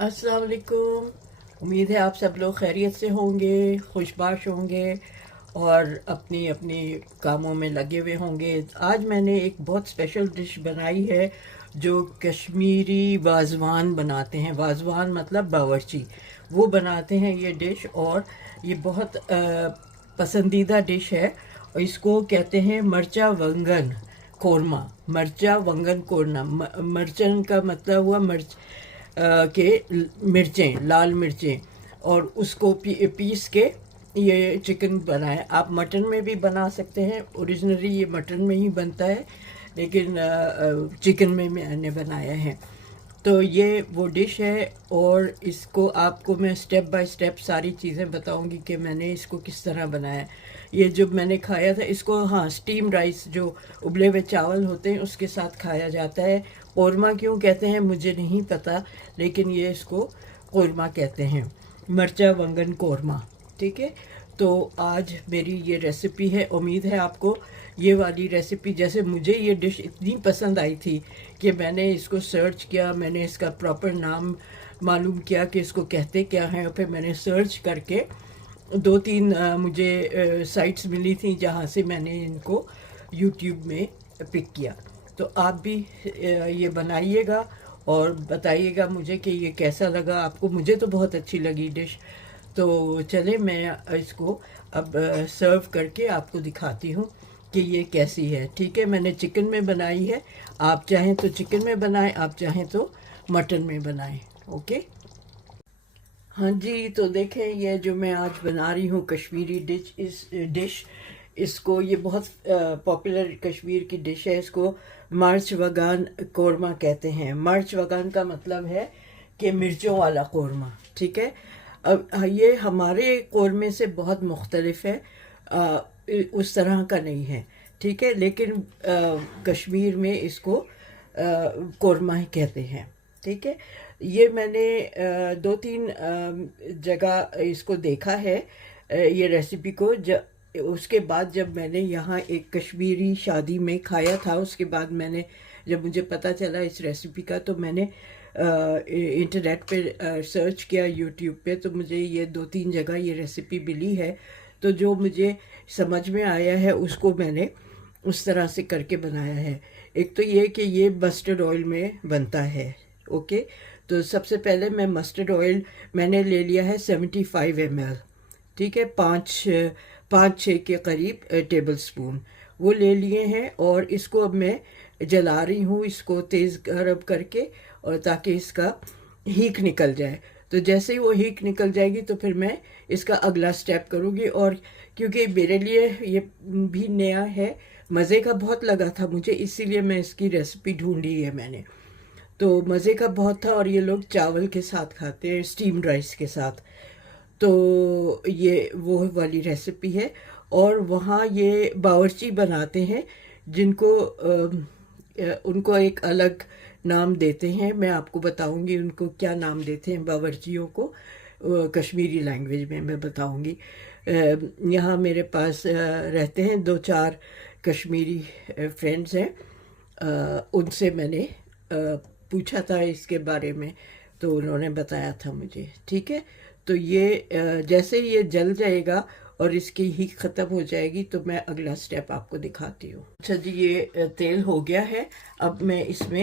अस्सलाम वालेकुम। उम्मीद है आप सब लोग खैरियत से होंगे, खुशबाश होंगे और अपनी अपनी कामों में लगे हुए होंगे। आज मैंने एक बहुत स्पेशल डिश बनाई है जो कश्मीरी वाजवान बनाते हैं। वाजवान मतलब बावर्ची, वो बनाते हैं ये डिश, और ये बहुत पसंदीदा डिश है। और इसको कहते हैं मरचा वंगन कोरमा। मरचा वंगन कोरमा, मरचन का मतलब हुआ मिर्च के मिर्चें, लाल मिर्चें, और उसको पीस के ये चिकन बनाए। आप मटन में भी बना सकते हैं, ओरिजिनली ये मटन में ही बनता है, लेकिन चिकन में मैंने बनाया है। तो ये वो डिश है, और इसको आपको मैं स्टेप बाय स्टेप सारी चीज़ें बताऊंगी कि मैंने इसको किस तरह बनाया। ये जो मैंने खाया था इसको, हाँ, स्टीम राइस जो उबले हुए चावल होते हैं उसके साथ खाया जाता है। कौरमा क्यों कहते हैं मुझे नहीं पता, लेकिन ये इसको कौरमा कहते हैं, मरचा वंगन कौरमा। ठीक है, तो आज मेरी ये रेसिपी है। उम्मीद है आपको ये वाली रेसिपी, जैसे मुझे ये डिश इतनी पसंद आई थी कि मैंने इसको सर्च किया, मैंने इसका प्रॉपर नाम मालूम किया कि इसको कहते क्या हैं, और फिर मैंने सर्च करके दो तीन मुझे साइट्स मिली थी जहाँ से मैंने इनको यूट्यूब में पिक किया। तो आप भी ये बनाइएगा और बताइएगा मुझे कि ये कैसा लगा आपको। मुझे तो बहुत अच्छी लगी डिश। तो चले मैं इसको अब सर्व करके आपको दिखाती हूँ कि ये कैसी है। ठीक है, मैंने चिकन में बनाई है। आप चाहें तो चिकन में बनाएं, आप चाहें तो मटन में बनाएं। ओके, हाँ जी, तो देखें ये जो मैं आज बना रही हूँ कश्मीरी डिश, इसको, ये बहुत पॉपुलर कश्मीर की डिश है। इसको मर्च वगान कौरमा कहते हैं। मर्च वगान का मतलब है कि मिर्चों वाला कौरमा। ठीक है, अब ये हमारे कौरमे से बहुत मुख्तलिफ है, उस तरह का नहीं है। ठीक है, लेकिन कश्मीर में इसको कौरमा ही कहते हैं। ठीक है, ये मैंने दो तीन जगह इसको देखा है, ये रेसिपी को। उसके बाद जब मैंने यहाँ एक कश्मीरी शादी में खाया था, उसके बाद मैंने, जब मुझे पता चला इस रेसिपी का, तो मैंने इंटरनेट पे सर्च किया, यूट्यूब पे, तो मुझे ये दो तीन जगह ये रेसिपी मिली है। तो जो मुझे समझ में आया है उसको मैंने उस तरह से करके बनाया है। एक तो ये कि ये मस्टर्ड ऑयल में बनता है। ओके, तो सबसे पहले मैं मस्टर्ड ऑयल मैंने ले लिया है 75 ml। ठीक है, पाँच छः के करीब टेबल स्पून वो ले लिए हैं, और इसको अब मैं जला रही हूँ, इसको तेज़ गर्म करके, और ताकि इसका हीक निकल जाए। तो जैसे ही वो हीक निकल जाएगी तो फिर मैं इसका अगला स्टेप करूँगी। और क्योंकि मेरे लिए ये भी नया है, मज़े का बहुत लगा था मुझे, इसीलिए मैं इसकी रेसिपी ढूंढी है मैंने। तो मज़े का बहुत था, और ये लोग चावल के साथ खाते हैं, स्टीम्ड राइस के साथ। तो ये वो वाली रेसिपी है। और वहाँ ये बावर्ची बनाते हैं, जिनको उनको एक अलग नाम देते हैं। मैं आपको बताऊंगी उनको क्या नाम देते हैं बावर्चियों को, कश्मीरी लैंग्वेज में मैं बताऊंगी। यहाँ मेरे पास रहते हैं दो चार कश्मीरी फ्रेंड्स हैं, उनसे मैंने पूछा था इसके बारे में, तो उन्होंने बताया था मुझे। ठीक है, तो ये जैसे ही ये जल जाएगा और इसकी हीट ख़त्म हो जाएगी तो मैं अगला स्टेप आपको दिखाती हूँ। अच्छा जी, ये तेल हो गया है। अब मैं इसमें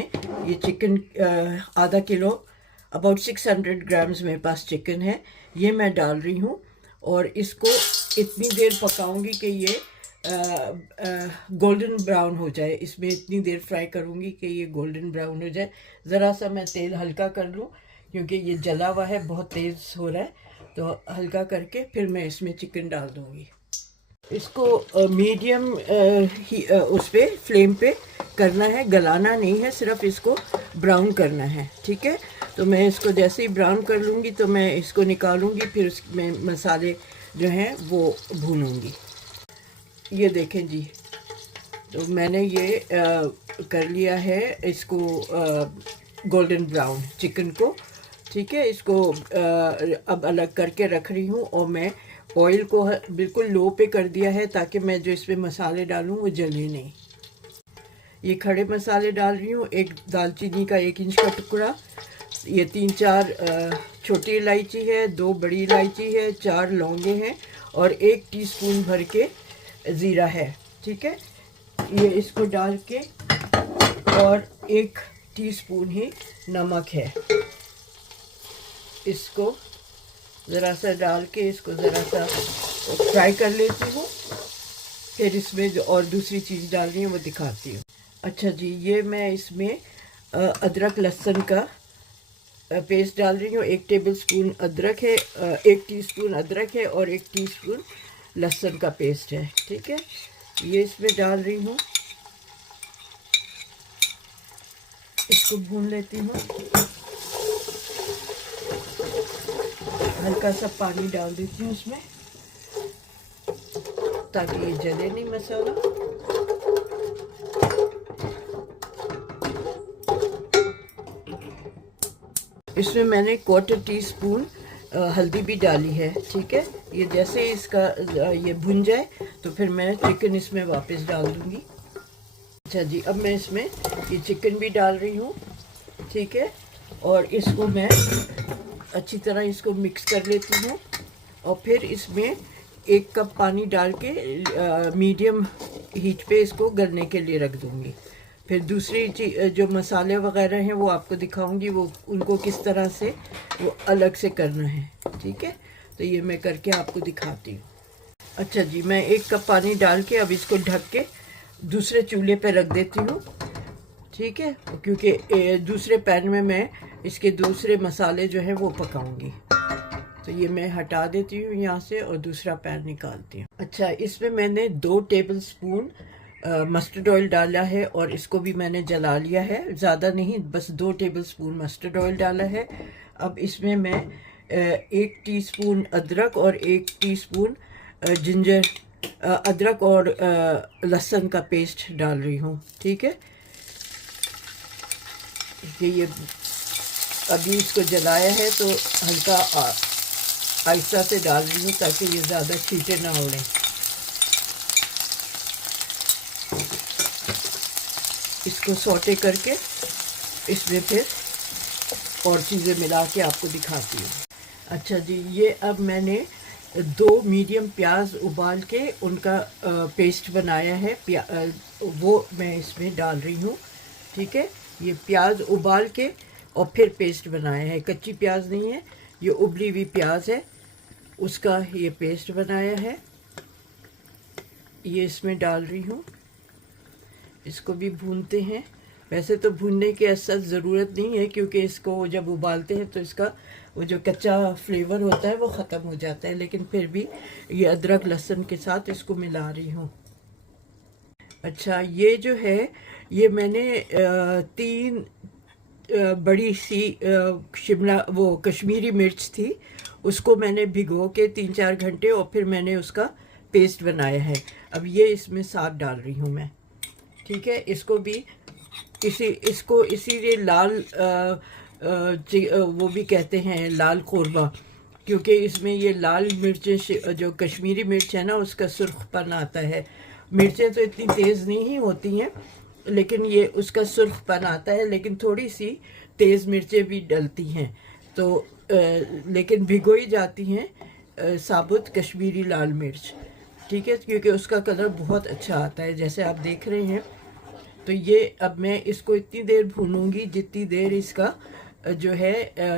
ये चिकन, आधा किलो, अबाउट 600 ग्राम्स मेरे पास चिकन है, ये मैं डाल रही हूँ। और इसको इतनी देर पकाऊंगी कि ये गोल्डन ब्राउन हो जाए। इसमें इतनी देर फ्राई करूँगी कि ये गोल्डन ब्राउन हो जाए। ज़रा सा मैं तेल हल्का कर लूँ क्योंकि ये जला हुआ है, बहुत तेज़ हो रहा है, तो हल्का करके फिर मैं इसमें चिकन डाल दूँगी। इसको मीडियम उस पर फ्लेम पे करना है, गलाना नहीं है, सिर्फ इसको ब्राउन करना है। ठीक है, तो मैं इसको जैसे ही ब्राउन कर लूँगी तो मैं इसको निकालूँगी, फिर उसमें मसाले जो हैं वो भूनूँगी। ये देखें जी, तो मैंने ये कर लिया है इसको गोल्डन ब्राउन चिकन को। ठीक है, इसको अब अलग करके रख रही हूँ, और मैं ऑयल को बिल्कुल लो पे कर दिया है ताकि मैं जो इसमें मसाले डालूँ वो जले नहीं। ये खड़े मसाले डाल रही हूँ, एक दालचीनी का 1 इंच का टुकड़ा, ये 3-4 छोटी इलायची है, 2 बड़ी इलायची है, 4 लौंगे हैं और 1 टीस्पून भर के ज़ीरा है। ठीक है, ये इसको डाल के और 1 टीस्पून ही नमक है। इसको ज़रा सा डाल के इसको ज़रा सा फ्राई कर लेती हूँ। फिर इसमें जो और दूसरी चीज़ डाल रही हूँ वो दिखाती हूँ। अच्छा जी, ये मैं इसमें अदरक लहसुन का पेस्ट डाल रही हूँ। 1 टेबलस्पून अदरक है, 1 टीस्पून अदरक है और 1 टीस्पून लहसुन का पेस्ट है। ठीक है, ये इसमें डाल रही हूँ। इसको भून लेती हूँ। हल्का सा पानी डाल देती हूँ इसमें ताकि ये जले नहीं मसाला। इसमें मैंने 1/4 टीस्पून हल्दी भी डाली है। ठीक है, ये जैसे इसका ये भुन जाए तो फिर मैं चिकन इसमें वापस डाल दूंगी। अच्छा जी, अब मैं इसमें ये चिकन भी डाल रही हूँ। ठीक है, और इसको मैं अच्छी तरह इसको मिक्स कर लेती हूँ और फिर इसमें 1 कप पानी डाल के मीडियम हीट पे इसको गलने के लिए रख दूँगी। फिर दूसरी जो मसाले वगैरह हैं वो आपको दिखाऊंगी, वो उनको किस तरह से वो अलग से करना है। ठीक है, तो ये मैं करके आपको दिखाती हूँ। अच्छा जी, मैं 1 कप पानी डाल के अब इसको ढक के दूसरे चूल्हे पे रख देती हूँ। ठीक है, क्योंकि दूसरे पैन में मैं इसके दूसरे मसाले जो हैं वो पकाऊंगी। तो ये मैं हटा देती हूँ यहाँ से और दूसरा पैन निकालती हूँ। अच्छा, इसमें मैंने 2 टेबलस्पून मस्टर्ड ऑयल डाला है और इसको भी मैंने जला लिया है। ज़्यादा नहीं, बस 2 टेबलस्पून मस्टर्ड ऑयल डाला है। अब इसमें मैं 1 टीस्पून अदरक और 1 टीस्पून जिंजर अदरक और लहसुन का पेस्ट डाल रही हूँ। ठीक है, ये अभी इसको जलाया है तो हल्का आहिस्ता से डाल रही हूँ ताकि ये ज़्यादा छींटे ना उड़ें। इसको सौटे करके इसमें फिर और चीज़ें मिला के आपको दिखाती हूँ। अच्छा जी, ये अब मैंने 2 मीडियम प्याज उबाल के उनका पेस्ट बनाया है, वो मैं इसमें डाल रही हूँ। ठीक है, ये प्याज उबाल के और फिर पेस्ट बनाया है, कच्ची प्याज नहीं है, ये उबली हुई प्याज है, उसका ये पेस्ट बनाया है। ये इसमें डाल रही हूँ। इसको भी भूनते हैं। वैसे तो भूनने की ऐसा ज़रूरत नहीं है क्योंकि इसको जब उबालते हैं तो इसका वो जो कच्चा फ्लेवर होता है वो ख़त्म हो जाता है, लेकिन फिर भी ये अदरक लहसुन के साथ इसको मिला रही हूँ। अच्छा, ये जो है ये मैंने 3 बड़ी सी शिमला वो कश्मीरी मिर्च थी, उसको मैंने भिगो के 3-4 घंटे और फिर मैंने उसका पेस्ट बनाया है। अब ये इसमें साथ डाल रही हूँ मैं। ठीक है, इसको भी इसको इसीलिए लाल वो भी कहते हैं लाल कोरमा, क्योंकि इसमें ये लाल मिर्चें जो कश्मीरी मिर्च है ना उसका सुर्खपन आता है। मिर्चें तो इतनी तेज़ नहीं होती हैं लेकिन ये उसका सुर्खपन आता है, लेकिन थोड़ी सी तेज़ मिर्चें भी डलती हैं तो लेकिन भिगोई जाती हैं साबुत कश्मीरी लाल मिर्च। ठीक है, क्योंकि उसका कलर बहुत अच्छा आता है जैसे आप देख रहे हैं। तो ये अब मैं इसको इतनी देर भूनूंगी जितनी देर इसका जो है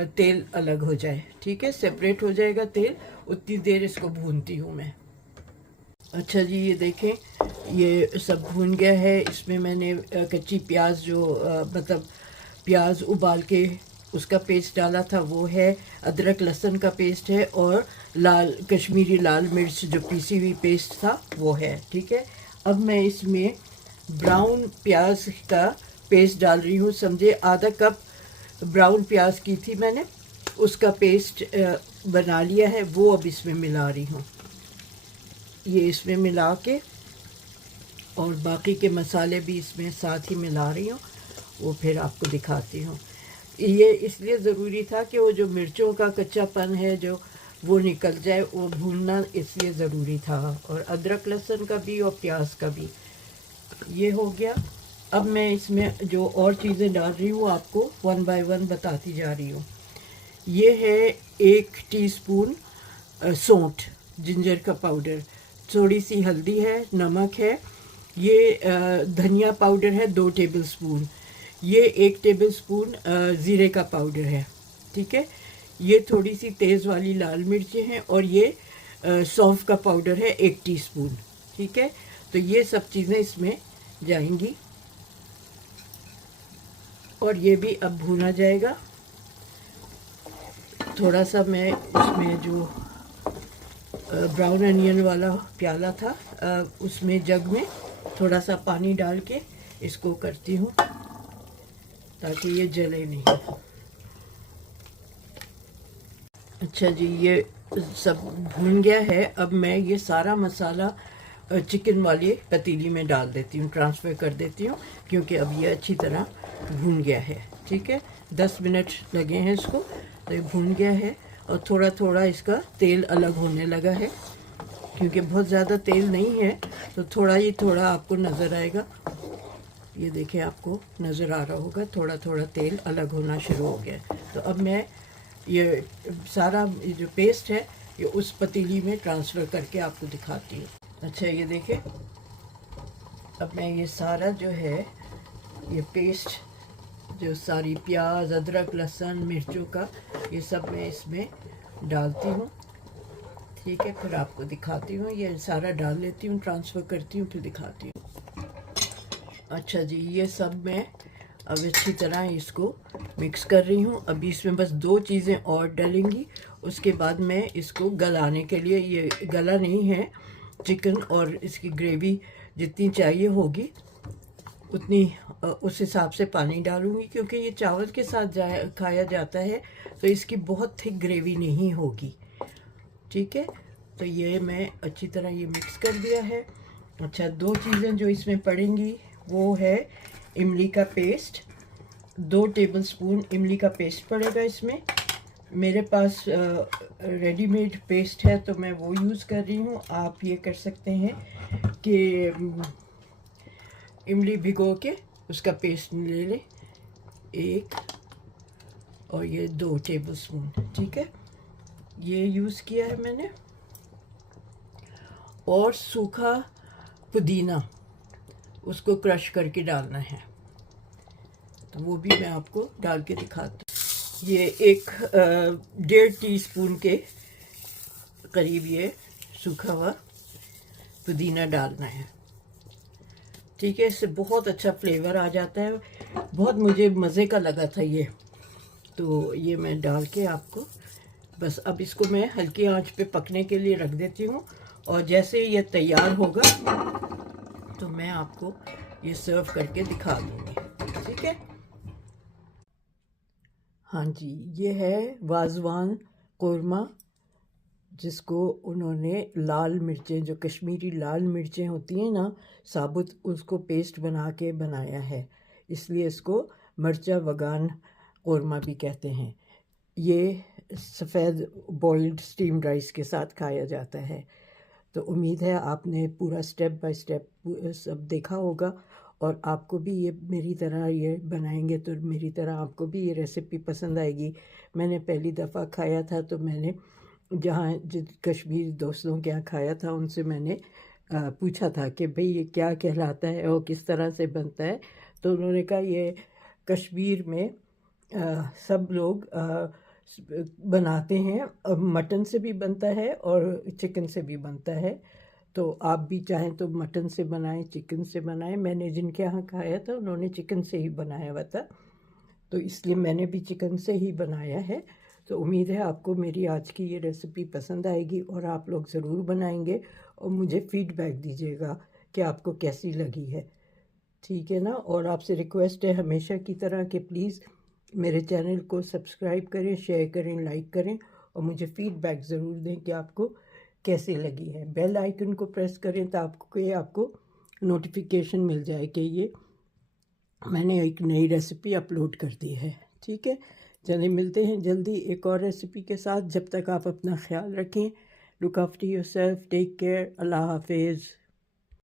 तेल अलग हो जाए। ठीक है, सेपरेट हो जाएगा तेल, उतनी देर इसको भूनती हूँ मैं। अच्छा जी, ये देखें ये सब भून गया है। इसमें मैंने कच्ची प्याज जो मतलब प्याज उबाल के उसका पेस्ट डाला था वो है, अदरक लहसुन का पेस्ट है और लाल कश्मीरी लाल मिर्च जो पीसी हुई पेस्ट था वो है। ठीक है, अब मैं इसमें ब्राउन प्याज का पेस्ट डाल रही हूँ। समझे आधा कप ब्राउन प्याज की थी मैंने, उसका पेस्ट बना लिया है, वो अब इसमें मिला रही हूँ। ये इसमें मिला के और बाकी के मसाले भी इसमें साथ ही मिला रही हूँ, वो फिर आपको दिखाती हूँ। ये इसलिए ज़रूरी था कि वो जो मिर्चों का कच्चापन है जो वो निकल जाए, वो भूनना इसलिए ज़रूरी था, और अदरक लहसुन का भी और प्याज का भी। ये हो गया। अब मैं इसमें जो और चीज़ें डाल रही हूँ आपको वन बाय वन बताती जा रही हूँ। ये है 1 टीस्पून सौंठ, जिंजर का पाउडर, थोड़ी सी हल्दी है, नमक है, ये धनिया पाउडर है 2 टेबलस्पून, ये 1 टेबलस्पून ज़ीरे का पाउडर है, ठीक है। ये थोड़ी सी तेज़ वाली लाल मिर्चें हैं और ये सौंफ का पाउडर है 1 टीस्पून, ठीक है। तो ये सब चीज़ें इसमें जाएंगी और ये भी अब भूना जाएगा। थोड़ा सा मैं इसमें जो ब्राउन अनियन वाला प्याला था उसमें जग में थोड़ा सा पानी डाल के इसको करती हूँ ताकि ये जले नहीं। अच्छा जी, ये सब भून गया है। अब मैं ये सारा मसाला चिकन वाली पतीली में डाल देती हूँ, ट्रांसफ़र कर देती हूँ, क्योंकि अब ये अच्छी तरह भून गया है, ठीक है। 10 मिनट लगे हैं इसको, तो ये भून गया है और थोड़ा थोड़ा इसका तेल अलग होने लगा है, क्योंकि बहुत ज़्यादा तेल नहीं है तो थोड़ा ही थोड़ा आपको नज़र आएगा। ये देखें, आपको नज़र आ रहा होगा थोड़ा थोड़ा तेल अलग होना शुरू हो गया। तो अब मैं ये सारा जो पेस्ट है ये उस पतीली में ट्रांसफ़र करके आपको दिखाती हूँ। अच्छा, ये देखें, अब मैं ये सारा जो है ये पेस्ट, जो सारी प्याज, अदरक, लहसुन, मिर्चों का, ये सब मैं इसमें डालती हूँ, ठीक है। फिर आपको दिखाती हूँ, ये सारा डाल लेती हूँ, ट्रांसफ़र करती हूँ, फिर दिखाती हूँ। अच्छा जी, ये सब मैं अब अच्छी तरह इसको मिक्स कर रही हूँ। अभी इसमें बस 2 चीज़ें और डालेंगी, उसके बाद मैं इसको गलाने के लिए, ये गला नहीं है चिकन, और इसकी ग्रेवी जितनी चाहिए होगी उतनी उस हिसाब से पानी डालूँगी, क्योंकि ये चावल के साथ खाया जाता है तो इसकी बहुत थिक ग्रेवी नहीं होगी, ठीक है। तो ये मैं अच्छी तरह ये मिक्स कर दिया है। अच्छा, 2 चीज़ें जो इसमें पड़ेंगी वो है इमली का पेस्ट, 2 टेबलस्पून इमली का पेस्ट पड़ेगा इसमें। मेरे पास रेडीमेड पेस्ट है तो मैं वो यूज़ कर रही हूँ। आप ये कर सकते हैं कि इमली भिगो के उसका पेस्ट ले लें, 1 और ये 2 टेबलस्पून, ठीक है, ये यूज़ किया है मैंने। और सूखा पुदीना, उसको क्रश करके डालना है, तो वो भी मैं आपको डाल के दिखाती हूँ। ये 1.5 टीस्पून के करीब ये सूखा हुआ पुदीना डालना है, ठीक है। इससे बहुत अच्छा फ्लेवर आ जाता है, बहुत मुझे मज़े का लगा था ये। तो ये मैं डाल के आपको बस अब इसको मैं हल्की आंच पे पकने के लिए रख देती हूँ, और जैसे ये तैयार होगा तो मैं आपको ये सर्व करके दिखा दूँगी, ठीक है। हाँ जी, ये है वाज़वान कोरमा, जिसको उन्होंने लाल मिर्चें, जो कश्मीरी लाल मिर्चें होती हैं ना साबुत, उसको पेस्ट बना के बनाया है, इसलिए इसको मर्चा वगान कोरमा भी कहते हैं। ये सफ़ेद बॉइल्ड स्टीम्ड राइस के साथ खाया जाता है। तो उम्मीद है आपने पूरा स्टेप बाय स्टेप सब देखा होगा, और आपको भी ये मेरी तरह ये बनाएंगे तो मेरी तरह आपको भी ये रेसिपी पसंद आएगी। मैंने पहली दफ़ा खाया था तो मैंने जहाँ जिस कश्मीरी दोस्तों के यहाँ खाया था उनसे मैंने पूछा था कि भाई ये क्या कहलाता है और किस तरह से बनता है। तो उन्होंने कहा ये कश्मीर में सब लोग बनाते हैं, मटन से भी बनता है और चिकन से भी बनता है। तो आप भी चाहें तो मटन से बनाएं, चिकन से बनाएं। मैंने जिनके यहाँ खाया था उन्होंने चिकन से ही बनाया हुआ था, तो इसलिए मैंने भी चिकन से ही बनाया है। तो उम्मीद है आपको मेरी आज की ये रेसिपी पसंद आएगी और आप लोग ज़रूर बनाएंगे और मुझे फ़ीडबैक दीजिएगा कि आपको कैसी लगी है, ठीक है ना। और आपसे रिक्वेस्ट है हमेशा की तरह कि प्लीज़ मेरे चैनल को सब्सक्राइब करें, शेयर करें, लाइक करें, और मुझे फ़ीडबैक ज़रूर दें कि आपको कैसी लगी है। बेल आइकन को प्रेस करें तो आपको नोटिफिकेशन मिल जाए कि ये मैंने एक नई रेसिपी अपलोड कर दी है, ठीक है। चलिए मिलते हैं जल्दी एक और रेसिपी के साथ। जब तक आप अपना ख्याल रखें, look after yourself, take care, अल्लाह हाफिज़।